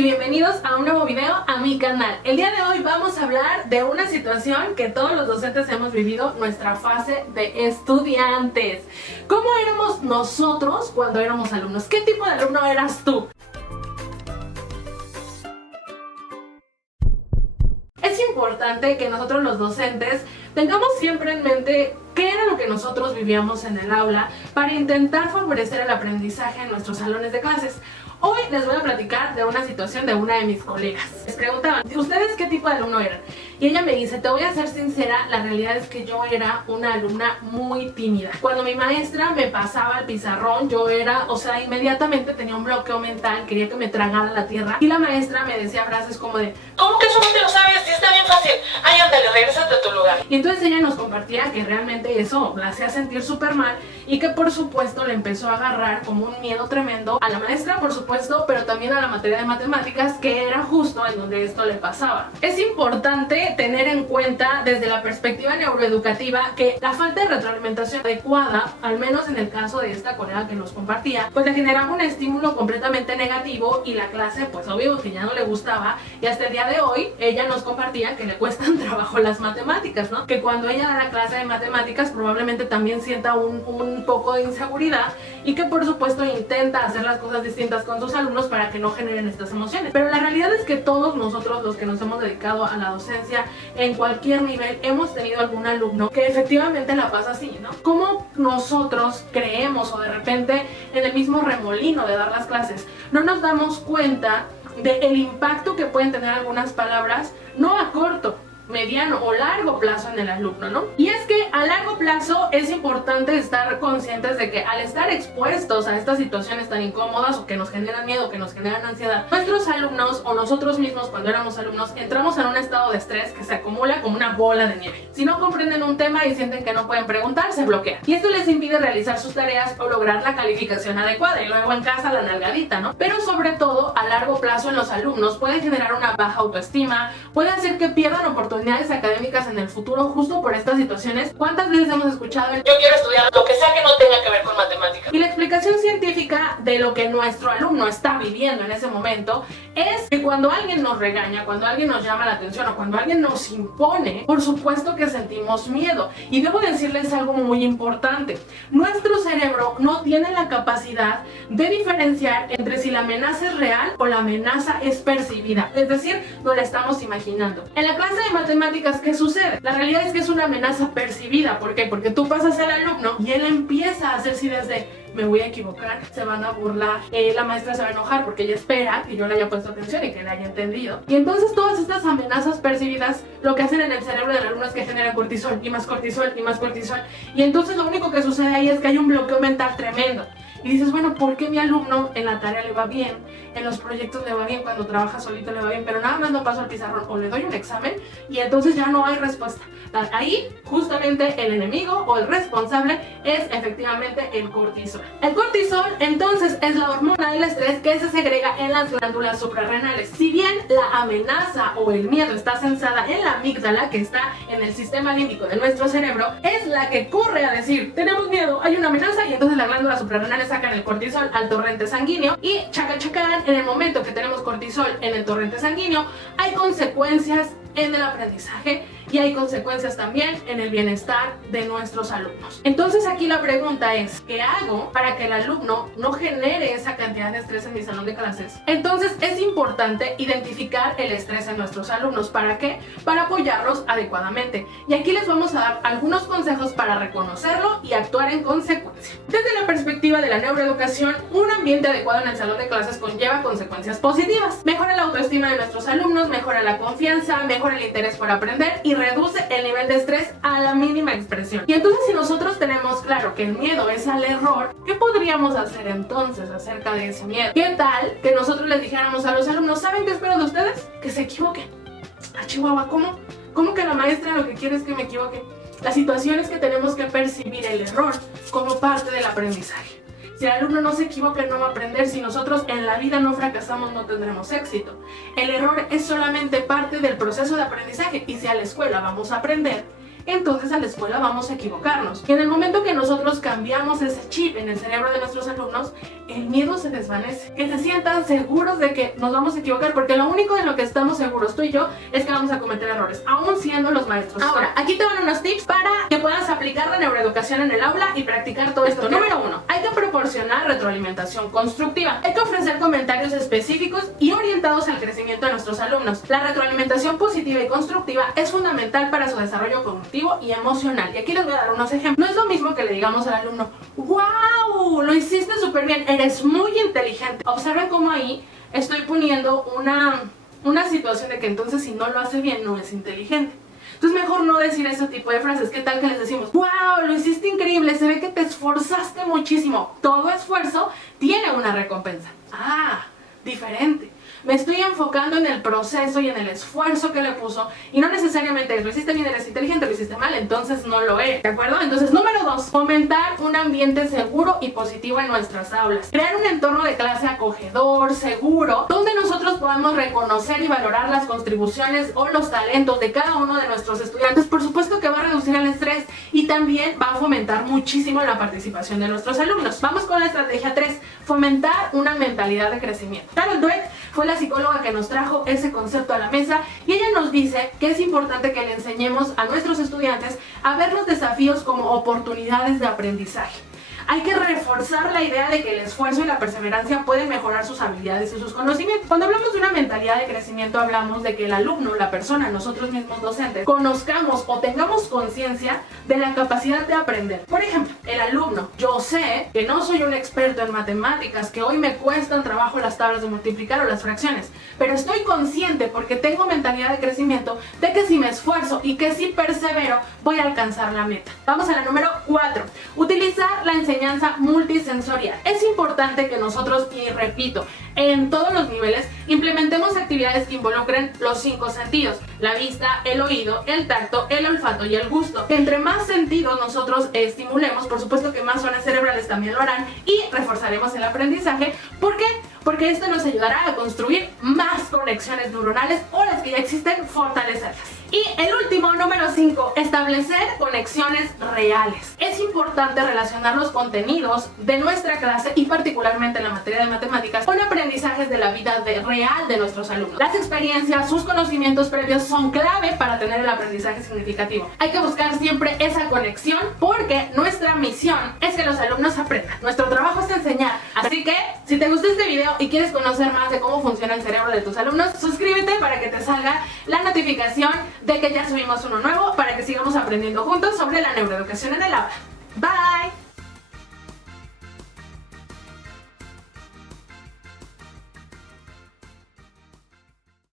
y bienvenidos a un nuevo video a mi canal. El día de hoy vamos a hablar de una situación que todos los docentes hemos vivido, nuestra fase de estudiantes. ¿Cómo éramos nosotros cuando éramos alumnos? ¿Qué tipo de alumno eras tú? Es importante que nosotros los docentes tengamos siempre en mente qué era lo que nosotros vivíamos en el aula para intentar favorecer el aprendizaje en nuestros salones de clases. Hoy les voy a platicar de una situación de una de mis colegas. Les preguntaban, ¿ustedes qué tipo de alumno eran? Y ella me dice, te voy a ser sincera, la realidad es que yo era una alumna muy tímida. Cuando mi maestra me pasaba el pizarrón, yo era, inmediatamente tenía un bloqueo mental, quería que me tragara la tierra. Y la maestra me decía frases como de, ¿cómo que eso no te lo sabes? Si está bien fácil. Ay, ándale, regrésate a tu lugar. Y entonces ella nos compartía que realmente eso la hacía sentir súper mal y que por supuesto le empezó a agarrar como un miedo tremendo a la maestra, por supuesto, pero también a la materia de matemáticas, que era justo en donde esto le pasaba. Es importante tener en cuenta desde la perspectiva neuroeducativa que la falta de retroalimentación adecuada, al menos en el caso de esta colega que nos compartía, pues le generaba un estímulo completamente negativo y la clase pues obvio que ya no le gustaba, y hasta el día de hoy ella nos compartía que le cuestan trabajo las matemáticas, ¿no? Que cuando ella da la clase de matemáticas probablemente también sienta un poco de inseguridad y que por supuesto intenta hacer las cosas distintas con sus alumnos para que no generen estas emociones. Pero la realidad es que todos nosotros los que nos hemos dedicado a la docencia en cualquier nivel hemos tenido algún alumno que efectivamente la pasa así, ¿no? ¿Cómo nosotros creemos o de repente en el mismo remolino de dar las clases no nos damos cuenta del impacto que pueden tener algunas palabras, no a corto, mediano o largo plazo en el alumno, ¿no? Y es que a largo plazo es importante estar conscientes de que al estar expuestos a estas situaciones tan incómodas o que nos generan miedo, que nos generan ansiedad, nuestros alumnos o nosotros mismos cuando éramos alumnos entramos en un estado de estrés que se acumula como una bola de nieve. Si no comprenden un tema y sienten que no pueden preguntar, se bloquean. Y esto les impide realizar sus tareas o lograr la calificación adecuada y luego en casa la nalgadita, ¿no? Pero sobre todo a largo plazo en los alumnos puede generar una baja autoestima, puede hacer que pierdan oportunidades académicas en el futuro justo por estas situaciones. ¿Cuántas veces hemos escuchado el yo quiero estudiar lo que sea que no tenga que ver con matemáticas? Y la explicación científica de lo que nuestro alumno está viviendo en ese momento es que cuando alguien nos regaña, cuando alguien nos llama la atención o cuando alguien nos impone, por supuesto que sentimos miedo. Y debo decirles algo muy importante, nuestro cerebro no tiene la capacidad de diferenciar entre si la amenaza es real o la amenaza es percibida, es decir, no la estamos imaginando. En la clase de matemáticas, ¿qué sucede? La realidad es que es una amenaza percibida. ¿Por qué? Porque tú pasas al alumno y él empieza a hacer ideas de me voy a equivocar, se van a burlar, la maestra se va a enojar porque ella espera que yo le haya puesto atención y que le haya entendido. Y entonces todas estas amenazas percibidas lo que hacen en el cerebro del alumno es que generan cortisol y más cortisol y más cortisol, y entonces lo único que sucede ahí es que hay un bloqueo mental tremendo. Y dices, bueno, ¿por qué mi alumno en la tarea le va bien, en los proyectos le va bien, cuando trabaja solito le va bien, pero nada más no paso al pizarrón o le doy un examen y entonces ya no hay respuesta? Ahí justamente el enemigo o el responsable es efectivamente el cortisol. El cortisol entonces es la hormona del estrés que se segrega en las glándulas suprarrenales. Si bien la amenaza o el miedo está censada en la amígdala, que está en el sistema límbico de nuestro cerebro, es la que corre a decir, tenemos miedo, hay una amenaza, y entonces las glándulas suprarrenales sacan el cortisol al torrente sanguíneo y chacán, en el momento que tenemos cortisol en el torrente sanguíneo hay consecuencias en el aprendizaje y hay consecuencias también en el bienestar de nuestros alumnos. Entonces aquí la pregunta es, ¿qué hago para que el alumno no genere esa cantidad de estrés en mi salón de clases? Entonces es importante identificar el estrés en nuestros alumnos. ¿Para qué? Para apoyarlos adecuadamente. Y aquí les vamos a dar algunos consejos para reconocerlo y actuar en consecuencia. Desde la perspectiva de la neuroeducación, un ambiente adecuado en el salón de clases conlleva consecuencias positivas. Mejora la autoestima de nuestros alumnos, mejora la confianza, mejora el interés por aprender y reduce el nivel de estrés a la mínima expresión. Y entonces si nosotros tenemos claro que el miedo es al error, ¿qué podríamos hacer entonces acerca de ese miedo? ¿Qué tal que nosotros les dijéramos a los alumnos, ¿saben qué espero de ustedes? Que se equivoquen. A Chihuahua, ¿cómo que la maestra lo que quiere es que me equivoque? La situación es que tenemos que percibir el error como parte del aprendizaje. Si el alumno no se equivoca, no va a aprender. Si nosotros en la vida no fracasamos, no tendremos éxito. El error es solamente parte del proceso de aprendizaje, y si a la escuela vamos a aprender, entonces a la escuela vamos a equivocarnos. Y en el momento que nosotros cambiamos ese chip en el cerebro de nuestros alumnos, el miedo se desvanece. Que se sientan seguros de que nos vamos a equivocar, porque lo único de lo que estamos seguros tú y yo es que vamos a cometer errores, aún siendo los maestros. Ahora, aquí te van unos tips para que puedas aplicar la neuroeducación en el aula y practicar todo esto. Número 1, hay que proporcionar retroalimentación constructiva. Hay que ofrecer comentarios específicos y orientados al crecimiento de nuestros alumnos. La retroalimentación positiva y constructiva es fundamental para su desarrollo cognitivo y emocional. Y aquí les voy a dar unos ejemplos. No es lo mismo que le digamos al alumno: ¡wow! Lo hiciste súper bien, eres muy inteligente. Observen cómo ahí estoy poniendo una situación de que entonces si no lo hace bien no es inteligente. Entonces mejor no decir ese tipo de frases. ¿Qué tal que les decimos: ¡wow! Lo hiciste increíble, se ve que te esforzaste muchísimo! Todo esfuerzo tiene una recompensa. Ah, diferente. Me estoy enfocando en el proceso y en el esfuerzo que le puso, y no necesariamente es: lo hiciste bien, eres inteligente; lo hiciste mal, entonces no lo eres. ¿De acuerdo? Entonces, número 2, fomentar un ambiente seguro y positivo en nuestras aulas. Crear un entorno de clase acogedor, seguro, donde nosotros podamos reconocer y valorar las contribuciones o los talentos de cada uno de nuestros estudiantes. Por supuesto que va a reducir el estrés y también va a fomentar muchísimo la participación de nuestros alumnos. Vamos con la estrategia 3, fomentar una mentalidad de crecimiento. Carol Dweck fue la psicóloga que nos trajo ese concepto a la mesa, y ella nos dice que es importante que le enseñemos a nuestros estudiantes a ver los desafíos como oportunidades de aprendizaje. Hay que reforzar la idea de que el esfuerzo y la perseverancia pueden mejorar sus habilidades y sus conocimientos. Cuando hablamos de una mentalidad de crecimiento, hablamos de que el alumno, la persona, nosotros mismos docentes, conozcamos o tengamos conciencia de la capacidad de aprender. Por ejemplo, el alumno: yo sé que no soy un experto en matemáticas, que hoy me cuestan trabajo las tablas de multiplicar o las fracciones, pero estoy consciente, porque tengo mentalidad de crecimiento, de que si me esfuerzo y que si persevero, voy a alcanzar la meta. Vamos a la número 4, utilizar la enseñanza multisensorial. Es importante que nosotros, y repito, en todos los niveles, implementemos actividades que involucren los 5 sentidos: la vista, el oído, el tacto, el olfato y el gusto. Entre más sentidos nosotros estimulemos, por supuesto que más zonas cerebrales también lo harán, y reforzaremos el aprendizaje. ¿Por qué? Porque esto nos ayudará a construir más conexiones neuronales, o las que ya existen, fortalecerlas. Y el último, número 5, establecer conexiones reales. Es importante relacionar los contenidos de nuestra clase, y particularmente en la materia de matemáticas, con aprendizajes de la vida real de nuestros alumnos. Las experiencias, sus conocimientos previos son clave para tener el aprendizaje significativo. Hay que buscar siempre esa conexión, porque nuestra misión es que los alumnos aprendan. Nuestro trabajo es enseñar. Así que, si te gustó este video y quieres conocer más de cómo funciona el cerebro de tus alumnos, suscríbete para que te salga la notificación de que ya subimos uno nuevo, para que sigamos aprendiendo juntos sobre la neuroeducación en el aula. Bye.